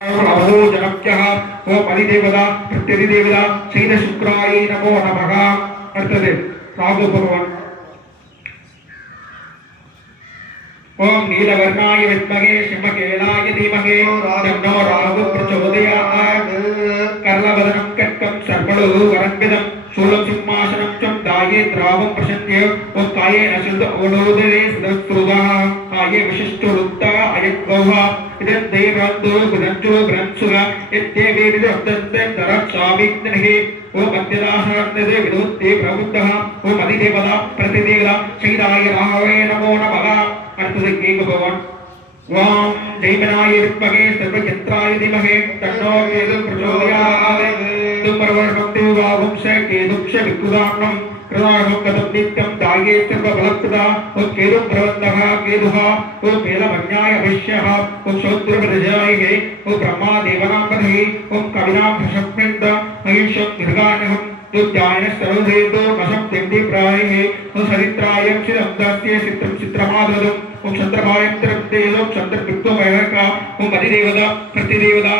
अहो जनक्यः ओम अधिदेवता प्रत्यधिदेवता श्रीद शुक्राय नमो नमः அடுத்தது ராகு பகவான் ओम नीलवर्णाय विद्महे सिंहकेलाय धीमहि तन्नो राहु प्रचोदयात् करलवदनं कट्कं सर्वलो वरन्विदं शूलं सिंहासनं चं दाये द्रावं प्रसन्य ओम कायेन शुद्ध ओडोदरे सदस्रुदा काये विशिष्टोरुत्ता अयद्गौहा इदं देवन्दो गुणञ्चो ग्रन्सुरा इत्येवे विदुर्दन्ते तरक्षामिग्निः ओम अद्यदाहरन्ते विदुत्ते प्रबुद्धः ओम अधिदेवता प्रतिदेवता श्रीराय राहवे नमो नमः அடுத்தது கேது பகவான் ஓம் ஜெய்மனாய வித்மகே சர்வயந்திராய தீமஹி தன்னோ கேது பிரச்சோதயாத் தும்பரவர்ணம் தேவாவும் ச கேதுக்ஷ விக்குதானம் கிருதாகம் கதம் நித்யம் தாயே சர்வபலப்ரதா ஓம் கேது பிரவந்தः கேதுः ஓம் மேலமஞாய அவிஷ்யः ஓம் சௌத்ரபிரஜாயே ஓம் பிரம்மா தேவனாம்பதே ஓம் கவினாம் பிரசப்னிந்த மகிஷம் நிர்காணகம் दुर्जायन सर्वदेतो वशं तेंदि प्राये ओ सरित्रायं शिरं दास्ये चित्रं चित्रमाददं ओ चंद्रभायं त्रप्तेलो चंद्रपित्तो महका ओ अधिदेवता प्रतिदेवता